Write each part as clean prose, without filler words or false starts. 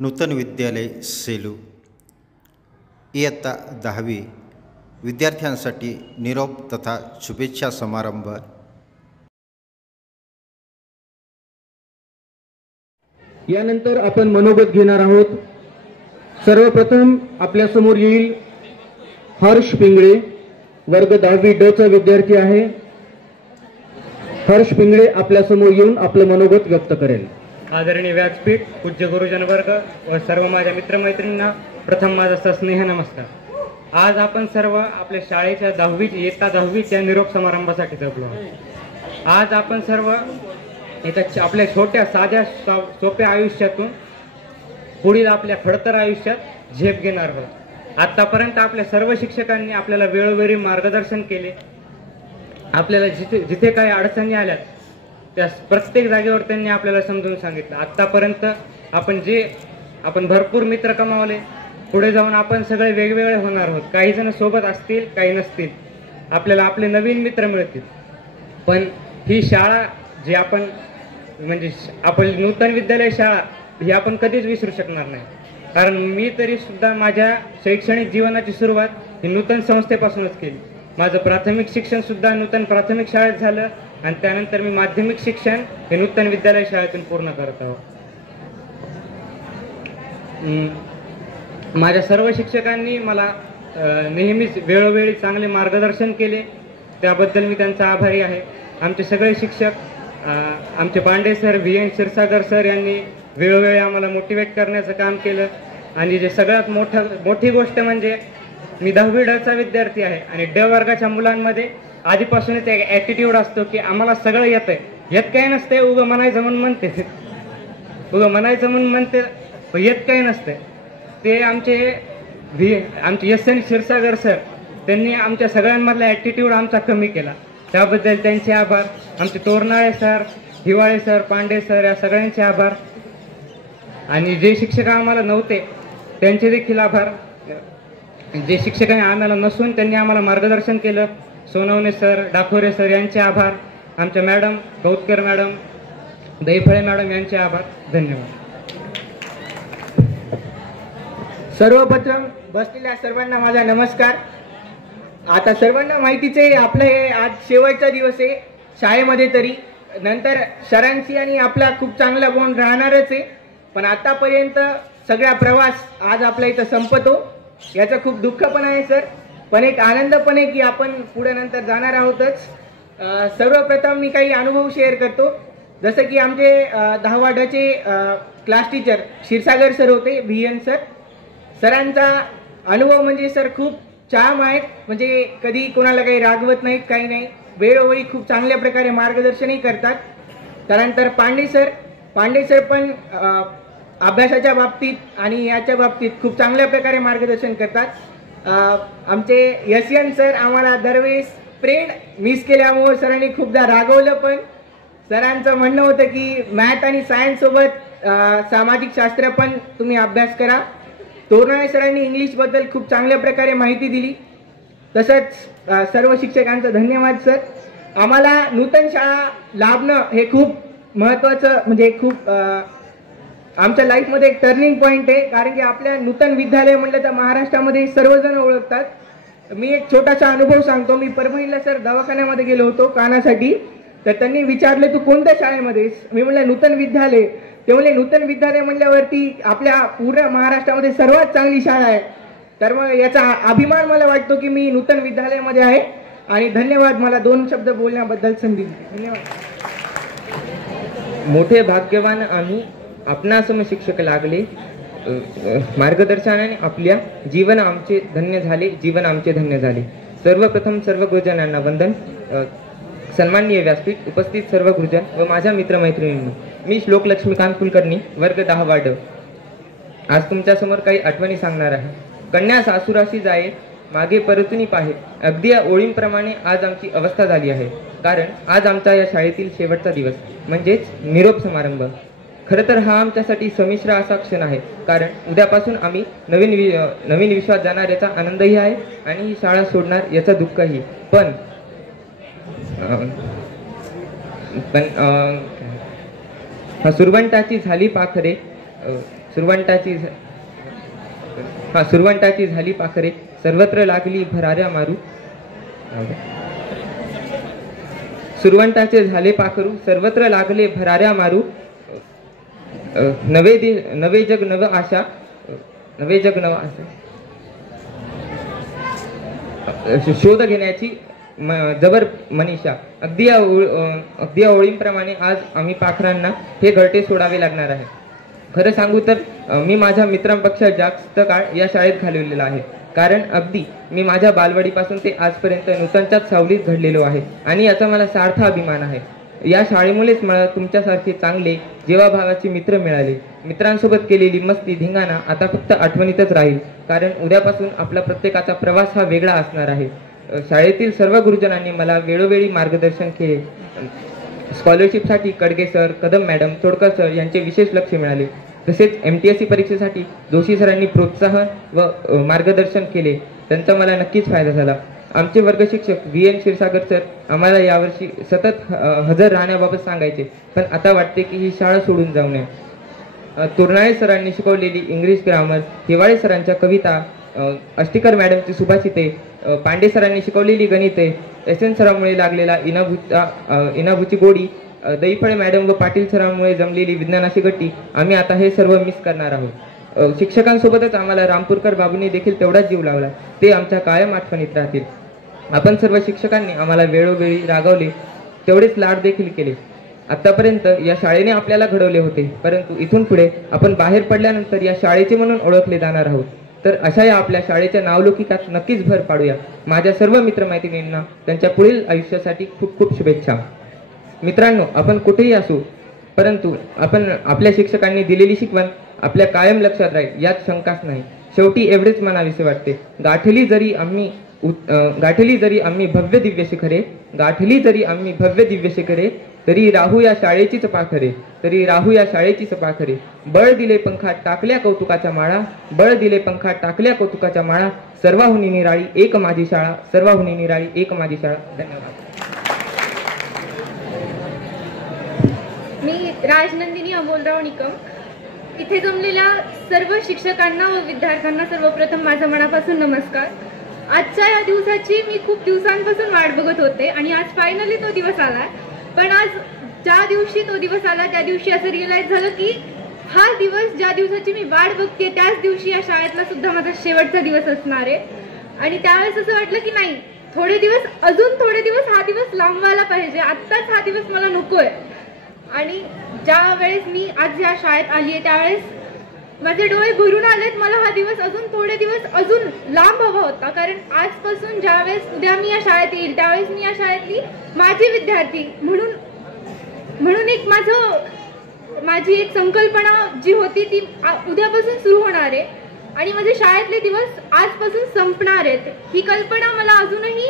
नूतन विद्यालय सेलू इयत्ता 10वी विद्यार्थ्यांसाठी निरोप तथा शुभेच्छा समारंभ। यानंतर आपण मनोगत घेणार आहोत। सर्वप्रथम आपल्या समोर येईल हर्ष पिंगळे, वर्ग 10वी ड चा विद्यार्थी आहे। हर्ष पिंगळे आपल्या समोर येऊन आपलं मनोगत व्यक्त करेल। आदरणीय व्यासपीठ, पूज्य गुरुजन वर्ग व सर्व माझ्या मित्रमैत्रिणींना प्रथम माझा सस्नेह नमस्कार। आज आपण सर्व आपल्या शाळेच्या 10वी इयत्ता 10वीच्या निरोप समारंभासाठी जमलो आहोत। आज आपण सर्व आपल्या छोट्या साध्या सोप्या आयुष्यातून पुढील आपल्या खडतर आयुष्यात झेप घेणार आहोत। आतापर्यंत आपल्या सर्व शिक्षकांनी आपल्याला वेळोवेळी मार्गदर्शन केले। आपल्याला जिथे काही अडचणी आल्या त्या प्रत्येक जागेवर त्यांनी आपल्याला समजून सांगितलं। आतापर्यंत आपण भरपूर मित्र कमावले। पुढे जाऊन आपण सगळे वेगवेगळे होणार आहोत। काही जण सोबत असतील, काही नसतील। आपल्याला आपले नवीन मित्र मिळतील। पण ही शाळा जी आपण आपली नूतन विद्यालय शाळा ही आपण कधीच विसरू शकणार नाही। कारण मी तरी सुद्धा माझ्या शैक्षणिक जीवनाची सुरुवात ही नूतन संस्थेपासूनच केली। माझं प्राथमिक शिक्षण सुद्धा नूतन प्राथमिक शाळेत झालं आणि त्यानंतर मी माध्यमिक शिक्षण हे नूतन विद्यालय शाळेतून पूर्ण करत आहोत। माझ्या सर्व शिक्षकांनी मला नेहमीच वेळोवेळी चांगले मार्गदर्शन केले, त्याबद्दल मी त्यांचा आभारी आहे। आमचे सगळे शिक्षक, आमचे Pande sir, VN Kshirsagar sir यांनी वेळोवेळी आम्हाला मोटिवेट करण्याचं काम केलं। आणि जे सगळ्यात मोठी गोष्ट म्हणजे मी 10वी ड चा विद्यार्थी आहे आणि ड वर्गाच्या मुलांमध्ये आधीपासूनच एक ॲटिट्यूड असतो की आम्हाला सगळं येतंय, येत काही नसते, उगं म्हणायचं म्हणून म्हणते, येत काही नसते। ते आमचे SN क्षीरसागर सर त्यांनी आमच्या सगळ्यांमधला ॲटिट्यूड आमचा कमी केला, त्याबद्दल त्यांचे आभार। आमचे Toranale sir, Hiwale sir, Pande sir या सगळ्यांचे आभार। आणि जे शिक्षक आम्हाला नव्हते त्यांचे देखील आभार। जे शिक्षकांनी आम्हाला नसून त्यांनी आम्हाला मार्गदर्शन केलं, सोनवणे सर, डाकोरे सर यांचे आभार। आमच्या मॅडम गौतकर मॅडम, दैफळे मॅडम यांचे आभार। धन्यवाद। सर्वप्रथम बसलेल्या सर्वांना माझा नमस्कार। आता सर्वांना माहितीच आहे आपलं हे आज शेवटचा दिवस आहे शाळेमध्ये, तरी नंतर सरांची आणि आपला खूप चांगला बॉन्ड राहणारच आहे। पण आतापर्यंत सगळा प्रवास आज आपल्या इथं संपतो, याचं खूप दुःख पण आहे सर, पण एक आनंद पण आहे की आपण पुढे नंतर जाणार आहोतच। सर्वप्रथम मी काही अनुभव शेअर करतो। जसं की आमचे 10वा ड चे क्लास टीचर क्षीरसागर सर होते, VN सर। सरांचा अनुभव म्हणजे सर खूप छान आहेत, म्हणजे कधी कोणाला काही रागवत नाहीत, काही नाही, वेळोवेळी खूप चांगल्या प्रकारे मार्गदर्शनही करतात। त्यानंतर पांडे सर पण अभ्यासाच्या बाबतीत आणि याच्या बाबतीत खूप चांगल्या प्रकारे मार्गदर्शन करतात। आमचे SN सर आम्हाला दरवेळेस फ्रेंड मिस केल्यामुळे सरांनी खूपदा रागवलं, पण सरांचं म्हणणं होतं की मॅथ आणि सायन्स सोबत सामाजिक शास्त्र पण तुम्ही अभ्यास करा। तोरनाळे सरांनी इंग्लिशबद्दल खूप चांगल्या प्रकारे माहिती दिली। तसंच सर्व शिक्षकांचं धन्यवाद सर। आम्हाला नूतन शाळा लाभणं हे खूप महत्त्वाचं, म्हणजे खूप आमच्या लाईफमध्ये एक टर्निंग पॉईंट आहे। कारण की आपल्या नूतन विद्यालय म्हटलं तर महाराष्ट्रामध्ये सर्वजण ओळखतात। मी एक छोटासा अनुभव सांगतो। मी परभणीला सर दवाखान्यामध्ये गेलो होतो कानासाठी, तर त्यांनी विचारले तू कोणत्या शाळेमध्ये? मी म्हणलं नूतन विद्यालय। ते म्हणले नूतन विद्यालय म्हणल्यावरती आपल्या पूर्ण महाराष्ट्रामध्ये सर्वात चांगली शाळा आहे। तर मग याचा अभिमान मला वाटतो की मी नूतन विद्यालयामध्ये आहे। आणि धन्यवाद मला 2 शब्द बोलण्याबद्दल संधी दिली। धन्यवाद। मोठे भाग्यवान आम्ही आपणासम शिक्षक लागले, मार्गदर्शनाने आपल्या जीवन आमचे धन्य झाले। सर्वप्रथम सर्व गुरुजनांना वंदन। सन्माननीय व्यासपीठ, उपस्थित सर्व गुरुजन व माझ्या मित्रमैत्रिणींनी, मी श्लोक लक्ष्मीकांत कुलकर्णी, वर्ग 10वा ड। आज तुमच्यासमोर काही आठवणी सांगणार आहे। कन्या सासुराशी जाये, मागे परतुनी पाहे, अगदी या ओळींप्रमाणे आज आमची अवस्था झाली आहे। कारण आज आमचा या शाळेतील शेवटचा दिवस म्हणजेच निरोप समारंभ। खरं तर हा आमच्यासाठी संमिश्र असा क्षण आहे, कारण उद्यापासून आम्ही नवीन विश्वात जाणार याचा आनंदही आहे आणि ही शाळा सोडणार याचं दुःखही। पण सुरवंटाची झाली पाखरे, सुरवंटाची झाली पाखरे, सर्वत्र लागली भराऱ्या मारू. सुरवंटाचे झाले पाखरू, सर्वत्र लागले भराऱ्या मारू. नवे जग नव आशा, नवे जग नव आशा शोध घेण्याची जबर मनीषा. अगदी या ओळींप्रमाणे आज आम्ही पाखरांना हे घरटे सोडावे लागणार आहे. खरं सांगू तर मी माझ्या मित्रांपेक्षा जास्त काळ या शाळेत घालवलेला आहे, कारण अगदी मी माझ्या बालवाडीपासून ते आजपर्यंत नूतनच्याच सावलीत घडलेलो आहे आणि याचा मला सार्थ अभिमान आहे. या शाळेमुळेच मला तुमच्यासारखे चांगले जीवाभावाचे मित्र मिळाले. मित्रांसोबत केलेली मस्ती धिंगाणा आता फक्त आठवणीतच राहील, कारण उद्यापासून आपला प्रत्येकाचा प्रवास हा वेगळा असणार आहे. शाळेतील सर्व गुरुजनांनी मला वेळोवेळी मार्गदर्शन केले. स्कॉलरशिपसाठी Kadge sir, Kadam madam, Todkar sir यांचे विशेष लक्ष मिळाले. तसेच MTSC परीक्षेसाठी जोशी सरांनी प्रोत्साहन व मार्गदर्शन केले, त्यांचा मला नक्कीच फायदा झाला. आमचे वर्ग शिक्षक VN क्षीरसागर सर आम्हाला यावर्षी सतत हजर राहण्याबाबत सांगायचे, पण आता वाटते की ही शाळा सोडून जाऊ नये. तुरनाळे सरांनी शिकवलेली इंग्लिश ग्रामर, हिवाळे सरांच्या कविता, अष्टीकर मॅडमची सुभाषिते, पांडे सरांनी शिकवलेली गणिते, SN सरांमुळे लागलेला इनाभूची गोडी, दैफळे मॅडम व पाटील सरांमुळे जमलेली विज्ञानाची गट्टी, आम्ही आता हे सर्व मिस करणार आहोत. शिक्षकांसोबतच आम्हाला रामपूरकर बाबूंनी देखील तेवढाच जीव लावला, ते आमच्या कायम आठवणीत राहतील. आपण सर्व शिक्षकांनी आम्हाला वेळोवेळी रागवले, तेवढेच लाड देखील केले. आतापर्यंत या शाळेने आपल्याला घडवले होते, परंतु इथून पुढे आपण बाहेर पडल्यानंतर या शाळेचे म्हणून ओळखले जाणार आहोत. तर अशा या आपल्या शाळेच्या नावलौकिकात नक्कीच भर पाडूया. माझ्या सर्व मित्रमैत्रिणींना त्यांच्या पुढील आयुष्यासाठी खूप खूप शुभेच्छा. मित्रांनो, आपण कुठेही असू, परंतु आपण आपल्या शिक्षकांनी दिलेली शिकवण आपल्या कायम लक्षात राहील यात शंकाच नाही. शेवटी एवढेच म्हणावेसे वाटते, गाठली जरी आम्ही भव्य दिव्य शिखरे, गाठली जरी आम्ही भव्य दिव्य शिखरे, तरी राहू या शाळेचीच पाखरे, तरी राहू या शाळेचीच पाखरे. बळ दिले पंखात टाकल्या कौतुकाच्या माळा, बळ दिले पंखात टाकल्या कौतुकाच्या माळा, सर्वाहुनी निराळी एक माझी शाळा, सर्वाहुनी निराळी एक माझी शाळा. धन्यवाद. मी राजनंदिनी अमोलराव निकम. इथे जमलेल्या सर्व शिक्षकांना व विद्यार्थ्यांना सर्वप्रथम माझा मनापासून नमस्कार. आजच्या या दिवसाची मी खूप दिवसांपासून वाट बघत होते आणि आज फायनली तो दिवस आलाय. पण आज ज्या दिवशी तो दिवस आला त्या दिवशी असं रिअलाइज झालं की हा दिवस ज्या दिवसाची मी वाट बघते त्याच दिवशी या शाळेतला सुद्धा माझा शेवटचा दिवस असणार आहे. आणि त्यावेळेस असं वाटलं की नाही, अजून थोडे दिवस हा दिवस लांबवायला पाहिजे, आत्ताच हा दिवस मला नकोय. आणि ज्या वेळेस मी आज या शाळेत आली आहे त्यावेळेस माझे डोळे भरून आलेत. मला हा दिवस अजून थोडे दिवस अजून लांब हवा होता, कारण आजपासून ज्यावेळेस उद्या मी या शाळेत येईल त्यावेळेस मी या शाळेतली माझी विद्यार्थी म्हणून एक माझी एक संकल्पना जी होती ती उद्यापासून सुरू होणार आहे आणि माझे शाळेतले दिवस आजपासून संपणार आहेत. ही कल्पना मला अजूनही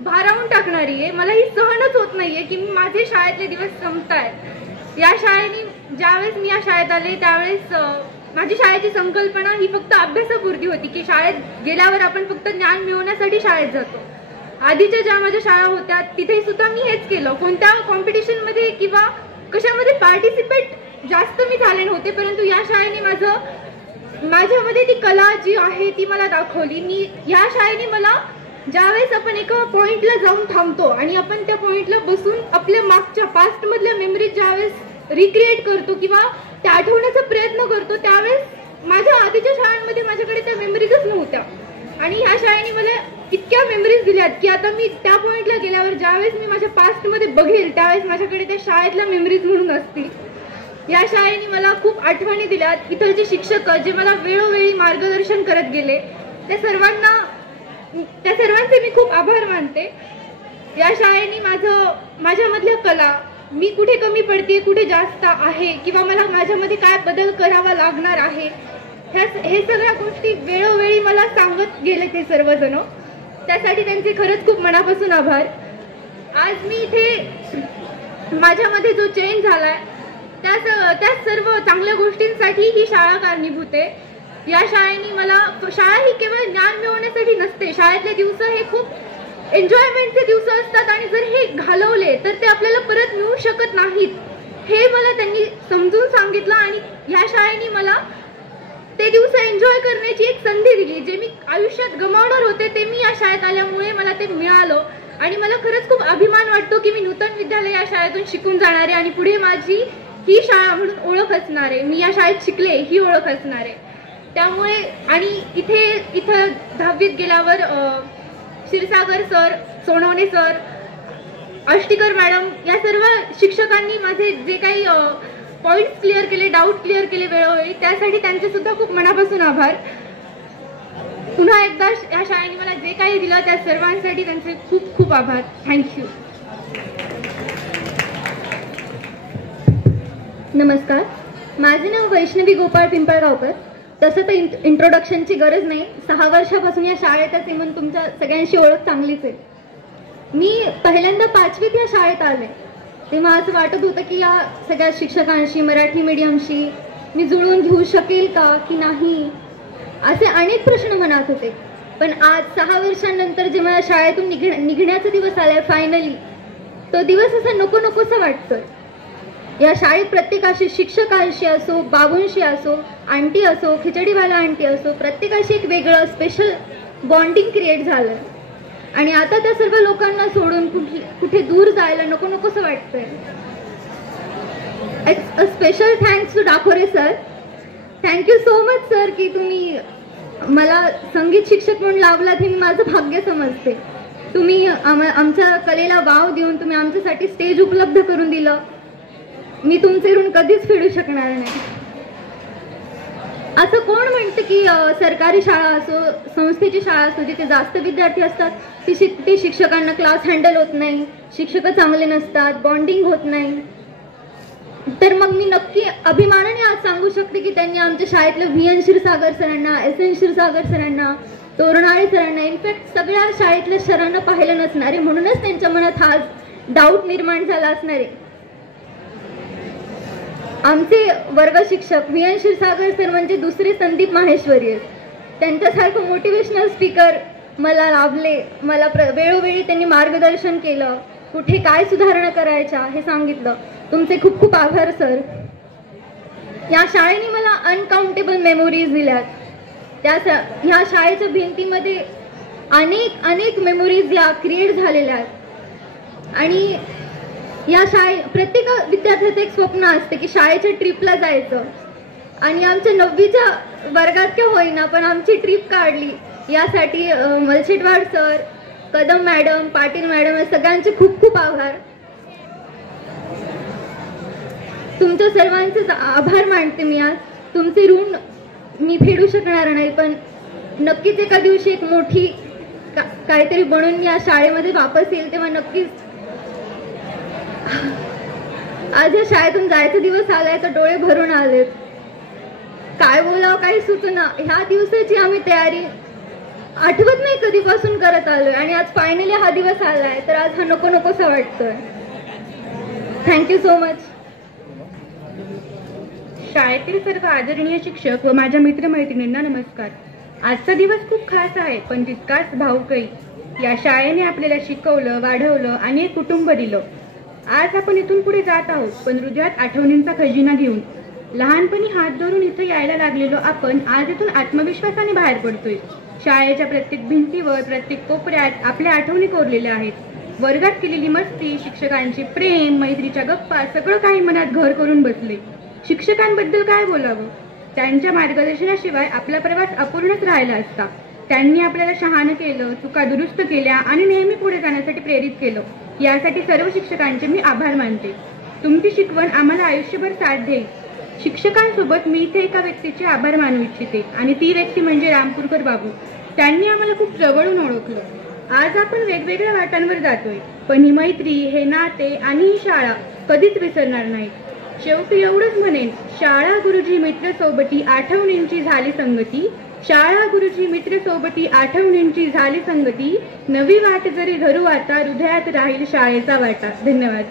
भारावून टाकणारी आहे. मला ही सहनच होत नाहीये की माझे शाळेतले दिवस संपतायत. या शाळेने ज्यावेळेस मी या शाळेत आले त्यावेळेस माझी शाळेची संकल्पना ही फक्त अभ्यासापुरती होती की शाळेत गेल्यावर आपण फक्त ज्ञान मिळवण्यासाठी शाळेत जातो. आधीच्या ज्या माझ्या शाळा होत्या तिथे सुद्धा मी हेच केलं. कोणत्या कॉम्पिटिशनमध्ये किंवा कशामध्ये पार्टिसिपेट जास्त मी झाले नव्हते, परंतु या शाळेने माझ्यामध्ये ती कला जी आहे ती मला दाखवली. या शाळेने मला ज्यावेळेस आपण एका पॉइंटला जाऊन थांबतो आणि आपण त्या पॉइंटला बसून आपल्या मागच्या पास्ट मधल्या मेमरीज ज्यावेळेस रिक्रिएट करतो किंवा त्या आठवण्याचा प्रयत्न करतो त्यावेळेस माझ्या आधीच्या शाळांमध्ये माझ्याकडे त्या मेमरीजच नव्हत्या. आणि ह्या शाळेने मला इतक्या मेमरीज दिल्यात की आता मी त्या पॉइंटला गेल्यावर ज्यावेळेस मी माझ्या पास्टमध्ये बघेल त्यावेळेस माझ्याकडे त्या शाळेतल्या मेमरीज म्हणून असतील. या शाळेने मला खूप आठवणी दिल्यात. इथलचे शिक्षक जे मला वेळोवेळी मार्गदर्शन करत गेले त्या सर्वांचे मी खूप आभार मानते. या शाळेने माझ्यामधल्या कला, मी कुठे कमी पडते, कुठे जास्त आहे किंवा मला माझ्यामध्ये काय बदल करावा लागणार आहे, हे सगळ्या गोष्टी वेळोवेळी मला सांगत गेले ते सर्वजण. त्यासाठी त्यांचे खरंच खूप मनापासून आभार. आज मी इथे माझ्यामध्ये जो चेंज झालाय त्या सर्व चांगल्या गोष्टींसाठी ही शाळा कारणीभूत आहे. या शाळेने शाळा ही केवळ ज्ञान मिळवण्यासाठी नसते. शाळेतले दिवस हे खूप एन्जॉयमेंटचे दिवस असतात आणि जर हे घालवले तर ते आपल्याला परत मिळू शकत नाहीत. हे मला त्यांनी समजून सांगितलं आणि या शाळेने मला ते दिवस एन्जॉय करण्याची एक संधी दिली. जे मी आयुष्यात गमावणार होते ते मी या शाळेत आल्यामुळे मला ते मिळालं. आणि मला खरंच खूप अभिमान वाटतो की मी नूतन विद्यालय या शाळेतून शिकून जाणार आहे आणि पुढे माझी ही शाळा म्हणून ओळख असणार आहे. मी या शाळेत शिकले ही ओळख असणार आहे. त्यामुळे आणि इथं 10वीत गेल्यावर Kshirsagar sir, Sonawane sir, Ashtikar madam या सर्व शिक्षकांनी माझे जे काही पॉइंट्स क्लिअर केले, डाऊट क्लिअर केले वेळोवेळी, त्यासाठी त्यांचे सुद्धा खूप मनापासून आभार. पुन्हा एकदा या शाळेने मला जे काही दिलं त्या सर्वांसाठी त्यांचे खूप खूप आभार. थँक्यू. नमस्कार, माझे नाव वैष्णवी गोपाळ पिंपळगावकर. तसं तर इंट्रोडक्शनची गरज नाही. 6 वर्षापासून या शाळेतच आहे म्हणून तुमच्या सगळ्यांशी ओळख चांगलीच आहे. मी पहिल्यांदा 5वीत या शाळेत आले तेव्हा असं वाटत होतं की या सगळ्या शिक्षकांशी, मराठी मीडियमशी मी जुळवून घेऊ शकेल का की नाही, असे अनेक प्रश्न मनात होते. पण आज 6 वर्षांनंतर जेव्हा या शाळेतून निघण्याचा दिवस आलाय फायनली, तो दिवस असा नको नकोसा वाटतोय. या शाळेत प्रत्येकाशी, शिक्षकांशी असो, बाबूंशी असो, आंटी असो, खिचडीवाला आंटी असो, प्रत्येकाशी एक वेगळं स्पेशल बॉन्डिंग क्रिएट झालं. आणि आता त्या सर्व लोकांना सोडून कुठे दूर जायला नको नकोसं वाटतंय. A special thanks to Dakore sir. Thank you so much sir की तुम्ही मला संगीत शिक्षक म्हणून लावलात. हे मी माझं भाग्य समजते. तुम्ही आमच्या कलेला वाव देऊन तुम्ही आमच्यासाठी स्टेज उपलब्ध करून दिलं. मी तुमचे ऋण कधीच फेडू शकणार नाही. असं कोण म्हणतं की सरकारी शाळा असो, संस्थेची शाळा असो, जिथे जास्त विद्यार्थी असतात ते शिक्षकांना क्लास हँडल होत नाही, शिक्षक चांगले नसतात, बॉन्डिंग होत नाही. तर मग मी नक्की अभिमानाने आज सांगू शकते की त्यांनी आमच्या शाळेतलं VN क्षीरसागर सरांना, SN क्षीरसागर सरांना, तोरणाळे सरांना, इनफॅक्ट सगळ्या शाळेतल्या सरांना पाहिलं नसणार आहे. म्हणूनच त्यांच्या मनात हा डाऊट निर्माण झाला असणार आहे. आमचे वर्ग शिक्षक VN क्षीरसागर सर म्हणजे दुसरे संदीप माहेश्वरी आहेत. त्यांच्यासारखं मोटिवेशनल स्पीकर मला लाभले. मला वेळोवेळी त्यांनी मार्गदर्शन केलं, कुठे काय सुधारणा करायच्या हे सांगितलं. तुमचे खूप खूप आभार सर. या शाळेने मला अनकाउंटेबल मेमोरीज दिल्यात. ह्या शाळेच्या भिंतीमध्ये अनेक मेमोरीज या क्रिएट झालेल्या आहेत. आणि या प्रत्येक विद्यार्थ्याचं एक स्वप्न असते की शाळेच्या ट्रिपला जायचं. आणि आमच्या 9वीच्या वर्गात का होईना पण आमची ट्रिप काढली. यासाठी Malshetwad sir, Kadam madam, Patil madam या सगळ्यांचे खूप खूप आभार. तुमच्या सर्वांचे आभार मानते मी आज. तुमचे ऋण मी फेडू शकणार नाही, पण नक्कीच एका दिवशी एक मोठी काहीतरी बनून मी या शाळेमध्ये वापस येईल तेव्हा नक्कीच. आज या शाळेतून जायचा दिवस आलाय तर डोळे भरून आलेत. काय बोलावं काही सुचना. ह्या दिवसाची आम्ही तयारी आठवत नाही कधीपासून करत आलोय आणि आज फायनली हा दिवस आलाय तर आज हा नको नकोसा वाटतोय. Thank you so much. शाळेतील सर्व आदरणीय शिक्षक व माझ्या मित्रमैत्रिणींना नमस्कार. आजचा दिवस खूप खास आहे पण तितकाच भावुकही. या शाळेने आपल्याला शिकवलं, वाढवलं आणि एक कुटुंब दिलं. आज आपण इथून पुढे जात आहोत पण हृदयात आठवणींचा खजिना घेऊन. लहानपणी हात धरून इथं यायला लागलेलो आपण आज इथून आत्मविश्वासाने बाहेर पडतोय. शाळेच्या प्रत्येक भिंतीवर, प्रत्येक कोपऱ्यात आपल्या आठवणी कोरलेल्या आहेत. वर्गात केलेली मस्ती, शिक्षकांचे प्रेम, मैत्रीच्या गप्पा सगळं काही मनात घर करून बसले. शिक्षकांबद्दल काय बोलावं. त्यांच्या मार्गदर्शनाशिवाय आपला प्रवास अपूर्णच राहिला असता. त्यांनी आपल्याला शहाणं केलं, चुका दुरुस्त केल्या आणि नेहमी पुढे जाण्यासाठी प्रेरित केलं. यासाठी सर्व शिक्षकांचे मी आभार मानते. तुमची शिकवण आम्हाला आयुष्यभर साथ देईल. शिक्षकांसोबत मी इथे एका व्यक्तीचे आभार मानू इच्छिते आणि ती व्यक्ती म्हणजे रामपूरकर बाबू. त्यांनी आम्हाला खूप जवळून ओळखलं. आज आपण वेगवेगळ्या वाटांवर जातोय पण ही मैत्री, हे नाते आणि ही शाळा कधीच विसरणार नाही. शेवटी एवढंच म्हणेन, शाळा गुरुजी मित्र सोबती आठवणींची झाली संगती. शाळा गुरुजी मित्र सोबती आठवणींची झाली संगती. नवी वाट जरी धरू आता हृदयात राहील शाळेचा वाटा. धन्यवाद.